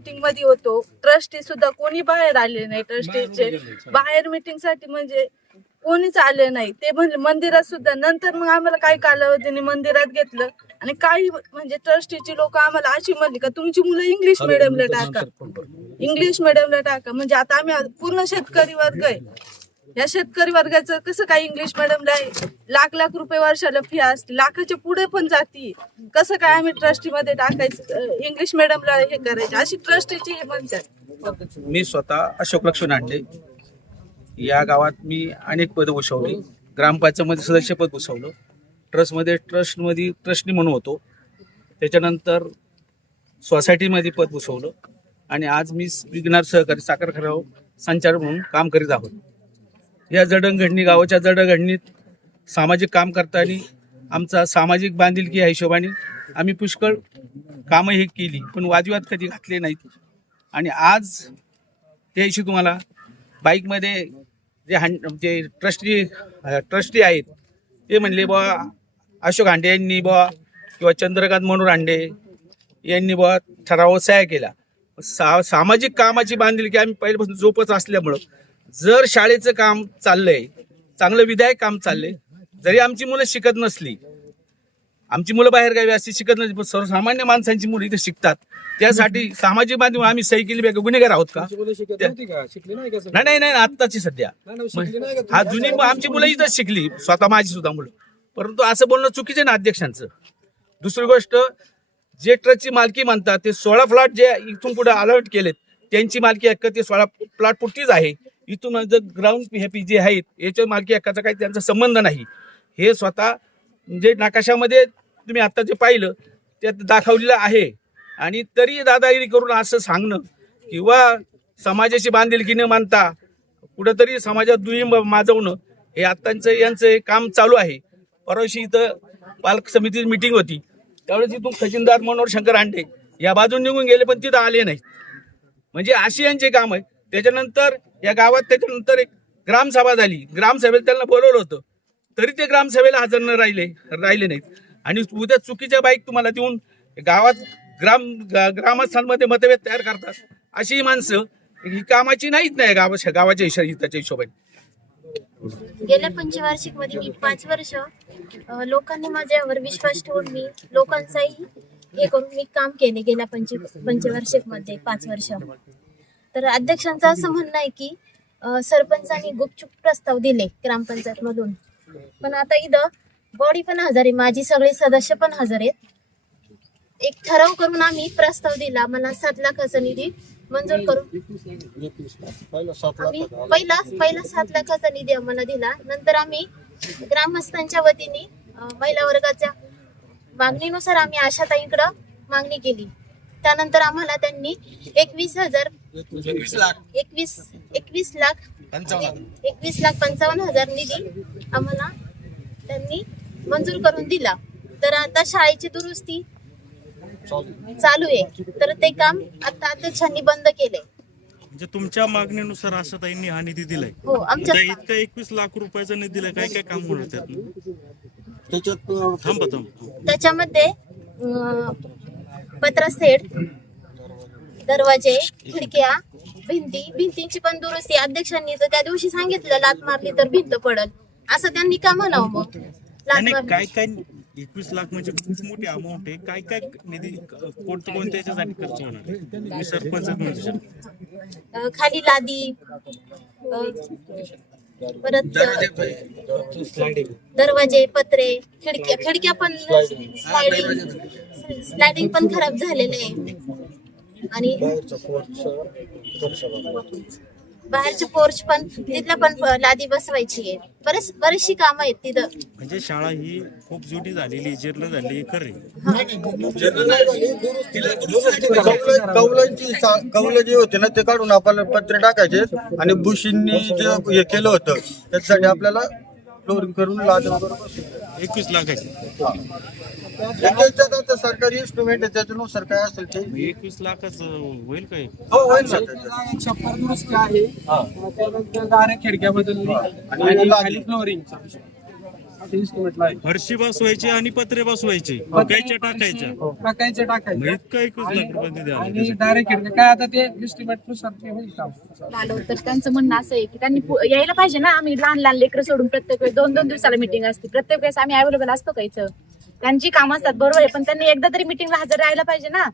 मीटिंगमध्ये होतो. ट्रस्टी सुद्धा कोणी बाहेर आले नाही ट्रस्टीचे बाहेर मीटिंगसाठी म्हणजे कोणीच आले नाही. ते म्हणजे मंदिरात सुद्धा. नंतर मग आम्हाला काही कालावधीने मंदिरात घेतलं. आणि काही म्हणजे ट्रस्टीची लोक आम्हाला अशी म्हणली का तुमची मुलं इंग्लिश मिडियमला टाका. इंग्लिश मिडियमला टाका. म्हणजे आता आम्ही पूर्ण शेतकरी वर्ग आहे. या शेतकरी वर्गाचं कसं काय इंग्लिश मॅडमला आहे लाख लाख रुपये वर्षाला फी असते लाखाच्या पुढे पण जाती. कसं काय आम्ही ट्रस्टीमध्ये टाकायचं? इंग्लिश मॅडमला हे करायचे. अशी ट्रस्टीची हे म्हणतात मी स्वतः अशोक लक्ष्मण आणले या गावात मी अनेक पद भूषवली. ग्रामपंचायतमध्ये सदस्यपद भूषवलं. ट्रस्टमध्ये ट्रस्टमध्ये ट्रस्टी म्हणून होतो. त्याच्यानंतर सोसायटीमध्ये पद भूषवलं. आणि आज मी विघ्नार सहकारी साखर खराव संचार म्हणून काम करीत आहोत. या जडणघडणी गावाच्या जडणघडणीत सामाजिक काम करताना आमचा सामाजिक बांधिलकी या हिशोबाने आम्ही पुष्कळ कामं हे केली पण वादविवाद कधी घातले नाहीत. आणि आज त्या दिवशी तुम्हाला बाईकमध्ये जे हं जे ट्रस्टी ट्रस्टी आहेत ते म्हणले बुवा अशोक हांडे यांनी बुवा किंवा चंद्रकांत मनोहर हांडे यांनी बुवा ठराव सह्या केला. सा सामाजिक कामाची बांधिलकी आम्ही पहिल्यापासून जोपच असल्यामुळं जर शाळेचं काम चाललंय चांगलं विधायक काम चाललंय जरी आमची मुलं शिकत नसली आमची मुलं बाहेर गावी अशी शिकत नसली पण सर्वसामान्य माणसांची मुलं इथे शिकतात. त्यासाठी सामाजिक माध्यम आम्ही सही केली पाहिजे गुन्हेगार आहोत का? नाही नाही नाही आत्ताची सध्या. हा जुनी आमची मुलं इथंच शिकली स्वतः माझी सुद्धा मुलं. परंतु असं बोलणं चुकीचं आहे ना अध्यक्षांचं. दुसरी गोष्ट जे ट्रकची मालकी म्हणतात ते सोळा फ्लॅट जे इथून पुढे अलर्ट केलेत त्यांची मालकी हक्क ते सोळा प्लॉट पुरतीच आहे. इथून जर ग्राउंड हॅपी जे आहेत याच्या मालकी हक्काचा काही त्यांचा संबंध नाही. हे स्वतः म्हणजे जे नकाशामध्ये तुम्ही आत्ता जे पाहिलं त्यात दाखवलेलं आहे. आणि तरी दादागिरी करून असं सांगणं किंवा समाजाची बांधिलकी न मानता कुठंतरी समाजात दुय्यम माजवणं हे आत्ताचं यांचं काम चालू आहे. परवाशी इथं पालक समितीची मिटिंग होती. त्यावेळेस इथून खजिनदार मनोहर शंकर हांडे या बाजून निघून गेले पण तिथं आले नाही म्हणजे अशी यांचे काम आहे. त्याच्यानंतर या गावात त्याच्यानंतर एक ग्रामसभा झाली. ग्रामसभेला त्यांना बोलवलं होतं. तरी ते ग्रामसभेला हजर न राहिले राहिले नाहीत. आणि उद्या चुकीच्या बाईक तुम्हाला देऊन गावात ग्राम ग्रामस्थांमध्ये मतभेद तयार करतात अशी ही माणसं ही कामाची नाहीत नाही गावा गावाच्या हिशा हिताच्या हिशोबाने. गेल्या पंचवार्षिकमध्ये मी पाच वर्ष अ, लोकांनी माझ्यावर विश्वास ठेवून मी लोकांचाही हे करून मी काम केले गेल्या पंच पंचवार्षिकमध्ये पाच वर्ष. तर अध्यक्षांचं असं म्हणणं आहे की अ, सरपंचांनी गुपचूप प्रस्ताव दिले ग्रामपंचायत मधून पण आता इथं बॉडी पण हजर आहे माझी सगळे सदस्य पण हजर आहेत. एक ठराव करून आम्ही प्रस्ताव दिला मला सात लाखाचा निधी मंजूर करून. आम्ही पहिला पहिला सात लाखाचा निधी आम्हाला दिला. नंतर आम्ही ग्रामस्थांच्या वतीने अं, महिला वर्गाच्या मागणीनुसार आम्ही आशाताईंकडं मागणी केली. त्यानंतर आम्हाला त्यांनी एकवीस हजार एकवीस एकवीस लाख. एकवीस लाख पंचावन्न हजार निधी आम्हाला त्यांनी मंजूर करून दिला. तर आता शाळेची दुरुस्ती चालू आहे. तर ते काम आता अध्यक्षांनी बंद केले म्हणजे तुमच्या मागणीनुसार आशाताईंनी हा निधी दिलाय. हो आमच्या त्या इतका एकवीस लाख रुपयाचा निधी दिलाय काय काय काम होणार त्यातनं? त्याच्यात थांबा थांब. त्याच्यामध्ये अं, दरवाजे खिडक्या भिंती भिंतींची पण दुरुस्ती अध्यक्षांनी तर त्या दिवशी सांगितलं लात मारली तर भिंत पडल. असं त्यांनी का म्हणावं मग? लात आणि मारली. काय काय एकवीस लाख म्हणजे खूप मोठी अमाऊंट आहे. काय काय निधी कोणत्या कोणत्या याच्यासाठी खर्च होणार आहे? सरपंच म्हणजे. अं, खाली लादी. अं, परत दरवाजे पत्रे खिडक्या खिडक्या पण स्लायडिंग स्लायडिंग पण खराब झालेले आहे. आणि बाहेरचे पोर्च पण तिथलं पण लादी बसवायची आहे. बरेच बरीचशी कामं आहेत तिथं. म्हणजे शाळा ही खूप जुनी झालेली जीर्ण झालेली खरी कौलांची कौल जे होते ना ते काढून आपल्याला पत्रे टाकायचे आणि बुशींनी जे हे केलं होतं. त्याच्यासाठी आपल्याला फ्लोरिंग करून लाद वगैरे. एकवीस लाखाची. सरकारी इन्स्ट्रुमेंट आहे त्याच्यानुसार काय असेल ते? एकवीस लाखाचं होईल काय? हो होईल ना. त्याच्यात. एक छप्पर दुरुस्ती आहे त्यानंतर दारे खिडक्या बदलली आणि फरशी बसवायची आणि पत्रे बसवायचे. कायच्या टाकायच्या. टाकायचे टाकायचे इतकं एकच लाख रुपये द्यावं आणि. डायरेक्ट काय आता ते इस्टिमेटनुसार ते होईल काम आलो तर त्यांचं म्हणणं असं आहे की त्यांनी पु- यायला पाहिजे ना. आम्ही लहान लहान लेकरं सोडून प्रत्येक वेळेस दोन दोन दिवसाला मिटिंग असते. प्रत्येक वेळेस आम्ही अवेलेबल असतो का इथं? त्यांची कामं असतात बरोबर आहे. पण त्यांनी एकदा तरी मिटिंगला हजर राहायला पाहिजे ना.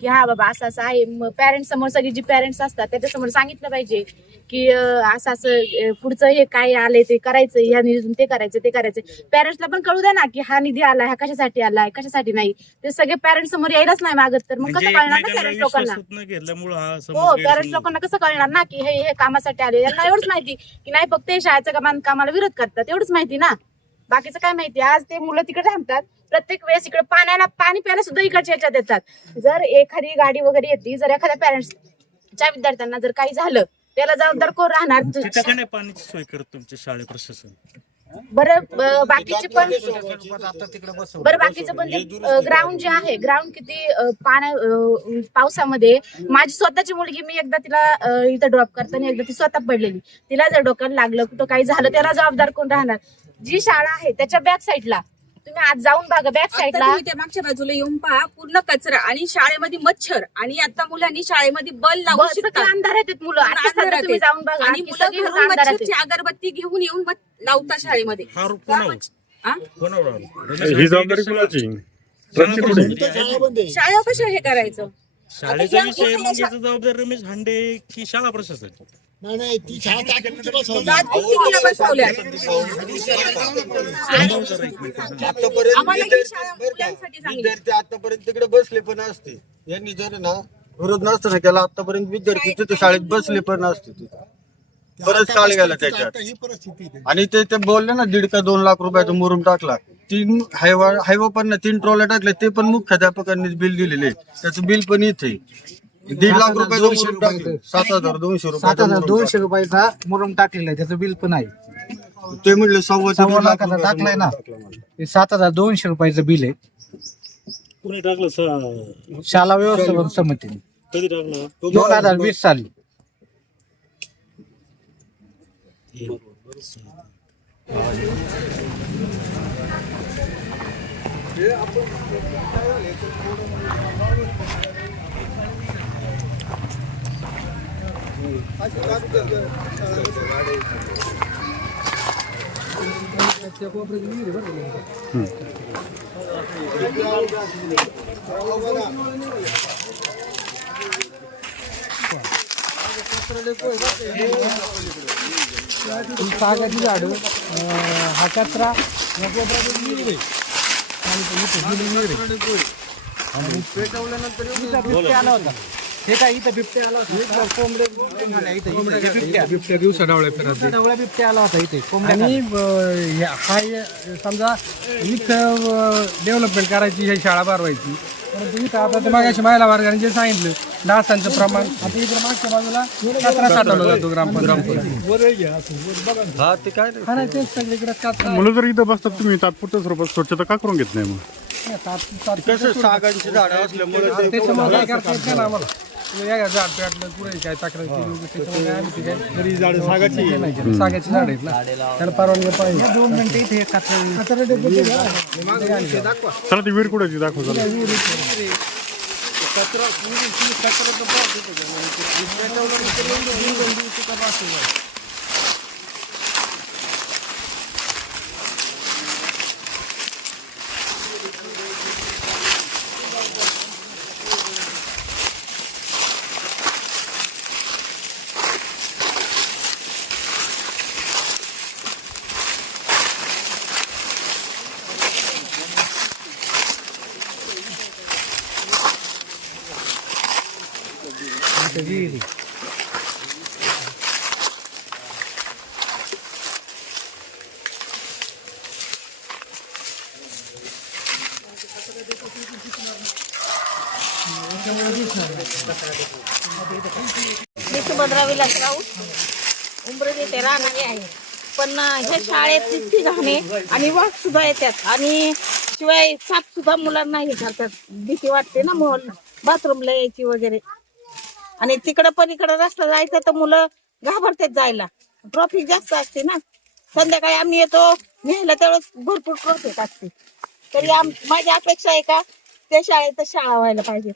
की हा बाबा असं असं आहे. पॅरेंट्स समोर सगळी जी पॅरेंट्स असतात त्याच्यासमोर सांगितलं पाहिजे की असं असं पुढचं हे काय आलंय ते करायचं ह्या निधीतून ते करायचं ते करायचं पॅरेंट्सला पण कळू द्या ना की हा निधी आलाय हा कशासाठी आलाय कशासाठी नाही. ते सगळे पॅरेंट्स समोर यायलाच नाही मागत तर मग म्हणजे कसं कळणार ना पॅरेंट्स लोकांना? हा पॅरेंट्स लोकांना कसं कळणार ना की हे हे कामासाठी आले. यांना एवढंच माहिती की नाही फक्त हे शाळेचं कामा- कामाला विरोध करतात एवढंच माहिती ना. बाकीचं काय माहिती आज ते मुलं तिकडे थांबतात. प्रत्येक वेळेस इकडे पाण्याला पाणी प्यायला सुद्धा इकडच्या याच्यात येतात. जर एखादी गाडी वगैरे येते जर एखाद्या पॅरेंट्सच्या विद्यार्थ्यांना जर काही झालं त्याला जबाबदार कोण राहणार? पाण्याची सोय करत तुमच्या शाळे प्रशासन. बरं बाकीचे पण बरं बाकीचं पण ग्राउंड जे आहे ग्राउंड किती पाण्या पावसामध्ये माझी स्वतःची मुलगी मी एकदा तिला इथं ड्रॉप करताना एकदा ती स्वतः पडलेली. तिला जर डोक्याला लागलं कुठं काही झालं त्याला जबाबदार कोण राहणार? जी शाळा आहे त्याच्या बॅक साईडला तुम्ही आज जाऊन बघा बॅक साईडला तुम्ही त्या मागच्या बाजूला येऊन पहा पूर्ण कचरा आणि शाळेमध्ये मच्छर. आणि आता मुलांनी शाळेमध्ये बल लावून बस शिकतात. किती अंधार आहेत मुलं. पूर्ण आता सध्या अंधारात तुम्ही आहेत. जाऊन बघा आणि की मुलं सगळी घरून अंधारात आहेत. मच्छरची अगरबत्ती घेऊन येऊन मग लावतात शाळेमध्ये. हा कोणावर? हा? कोणावर? ही जबाबदारी शाळा- कुणाची कशा हे करायचं? शाळेचा आता विषय याचं जबाबदार रमेश हांडे की शाळा प्रशासन? तात्पुरती तिला बसवल्या आतापर्यंत ही तिकडे बसले पण असते. यांनी जर ना विरोध नसताना केला आतापर्यंत विद्यार्थी तिथे शाळेत बसले पण असते तिथे. परत शाळे गेला त्याच्यात. आणि ते ते बोलले ना दीड का दोन लाख रुपयाचा मुरुम टाकला. तीन हायवा हायवा पण तीन ट्रॉल्या टाकल्या ते पण मुख्याध्यापकांनीच बिल दिलेले. त्याचं बिल पण इथे. दीड लाख टाकलं सात हजार दोनशे रुपये सात हजार दोनशे रुपयाचा मुरुम टाकलेला आहे. त्याचं बिल पण आहे. ते म्हणले सव्वा ते सव्वा दीड लाखाचा टाकलाय ना. सात हजार दोनशे रुपयाचं बिल आहे. कोणी टाकलं? स- शाळा व्यवस्थापन समितीने कधी टाकलं? दोन हजार वीस साली. सागाची झाडं हा कचरा या कोपऱ्यात विहीर आहे. आणि इथं गेली. आणि बिबट्या आला होता हे काय इथं बिबट्या आला होता? कोंबडे इथं हे बिबट्या. बिबट्या दिवसा डावळ्या फिरत डावळ्या बिबट्या आला होता इथे आणि अं, हे- समजा इथं डेव्हलपमेंट करायची ही शाळा भरवायची परंतु इथं आता ते मागाशी महिला वर्गाने जे सांगितलं डासांचं प्रमाण. आता इकडे मागच्या बाजूला कचरा साठवला जातो ग्रामपंचायत. हा ते काय हा नाही, तेच सगळीकडे कचरा मुलं जर इथं बसतात तुम्ही तात्पुरत्या स्वरूपात स्वच्छता का करून घेत नाही मग? आहे. सात- सात- कसं सागांची झाडं असल्यामुळे ते त्याच्यामुळे काय करता येत नाही ना आम्हाला. तुम्ही या झाड पेटलं पुढे काय तक्रार केली उगाच त्याच्यामुळे काय आम्ही ते काय तरी झाड सागाची नाही केलं. सागाची झाड आहेत ना. त्याला परवानगी पाहिजे. दोन मिनिटं इथे कचरा कचरा डब्बे ते. ते आणले. चला ती कुठे दाखव चला. इथे विहीर मी सुभद्रा विलास राऊत उंबरज येथे राहणारी आहे. पण ह्या शाळेत इतकी घाणे आणि वाघ सुद्धा येतात. आणि शिवाय साप सुद्धा मुलांना हे करतात. भीती वाटते ना मुल बाथरूमला यायची वगैरे. आणि तिकडं पण इकडं रस्ता जायचं तर मुलं घाबरतात जायला. ट्रॉफिक जास्त असते ना. संध्याकाळी आम्ही येतो न्यायला त्यावेळेस भरपूर ट्रॉफिक असते. तरी माझी अपेक्षा आहे का त्या शाळेत शाळा व्हायला पाहिजे.